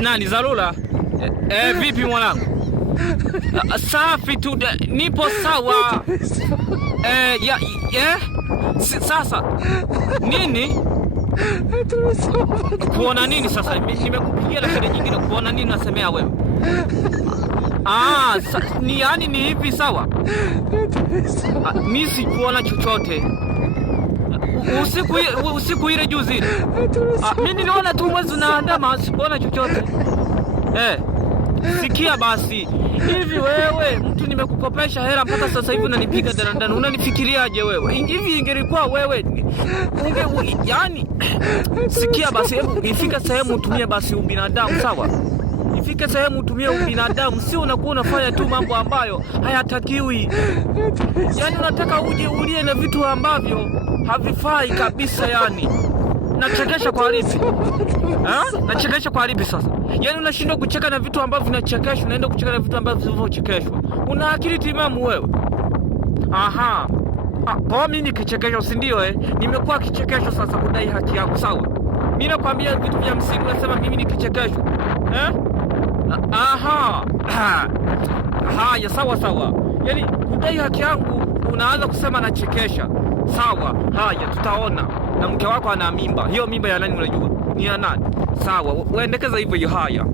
Nani Zalula? Vipi mwanangu? Safi tu, nipo sawa. Sasa nini? Kuona nini sasa? Nimekupigia lakini nyingine kuona nini nasemea wewe? Yani ni hivi sawa? Mimi sikuona chochote. Usiku ile juzi. Mimi niliona tu mwezi unaandama, sikuona chochote. Sikia basi. Hivi wewe mtu nimekukopesha hela mpaka sasa hivi unanipiga danadana. Unanifikiriaje wewe? Hivi ingelikuwa wewe yani sikia basi, hebu ifika sehemu utumie basi ubinadamu sawa? Ifike sehemu utumie ubinadamu, sio unakuwa unafanya tu mambo ambayo hayatakiwi. Yani unataka uje ulie na vitu ambavyo havifai kabisa yani. Nachekesha kwa lipi? Nachekesha kwa lipi sasa? Yani unashindwa kucheka na vitu ambavyo vinachekeshwa, unaenda kucheka na vitu ambavyo vinachekeshwa. Una akili timamu wewe? Kwa mimi nikichekesha si ndio Nimekuwa kichekesho sasa kudai haki yangu sawa? Mimi nakwambia vitu vya msingi unasema mimi nikichekesho. Haya sawa. Yani kudai haki yangu unaanza kusema nachekesha. Sawa, haya tutaona. Na mke wako ana mimba. Hiyo mimba ya nani unajua? Ni ya nani? Sawa, uendekeza hivyo haya.